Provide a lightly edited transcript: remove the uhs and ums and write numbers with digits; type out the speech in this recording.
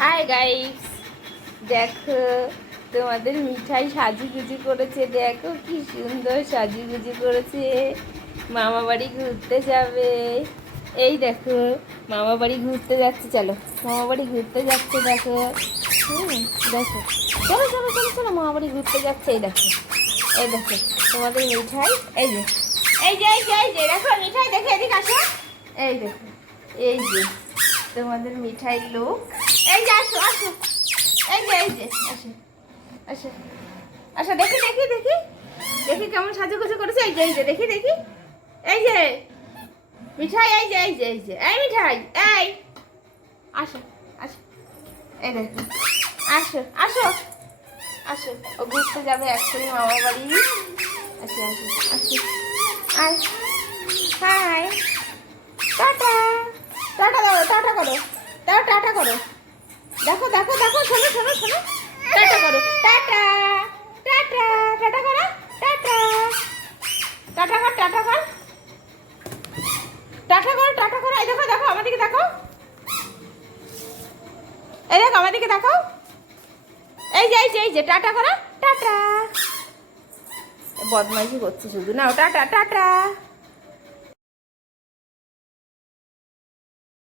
Hi guys, দেখো তোমাদের মিঠাই সাজুগুজু করেছে। দেখো কি সুন্দর সাজুগুজু করেছে। মামা বাড়ি ঘুরতে যাবে। এই দেখো মামা বাড়ি ঘুরতে যাচ্ছে। চলো মামা বাড়ি ঘুরতে যাচ্ছে। দেখো দেখো, চলো চলো চলো চলো, মামা বাড়ি ঘুরতে যাচ্ছে। এই দেখো তোমাদের মিঠাই। এই যে এই যে এই যে এই যে দেখো মিঠাই, দেখে এদিকে আসো। এই দেখো, এই যে তোমাদের মিঠাই লোক। এই যে আসো আসো, এই যে আসো আসো আসো, দেখি দেখি দেখি দেখি কেমন সাজুগুজু করেছে। এই যে দেখি দেখি, এই যে মিঠাই, এই যে এই মিঠাই, এই আসো আসো, এই দেখো, আসো আসো আসো। ও ঘুরতে যাবে এক্ষুনি মামা বাড়ি। আসো আসো আসো, আয়, হাই, টাটা, টাটা দাও, টাটা করো, দাও টাটা করো। দেখো দেখো দেখো, শোনো শোনো শোনো, টাটা করো, টাটা টাটা, টাটা করো, টাটা, টাটা কর, টাটা কর, টাটা করো, টাটা করো। এই দেখো দেখো আমার দিকে দেখো, এই দেখো আমার দিকে দেখো। এই যে টাটা করো, টাটা। বদমাইশি করছে শুধু। নাও টাটা টাটা।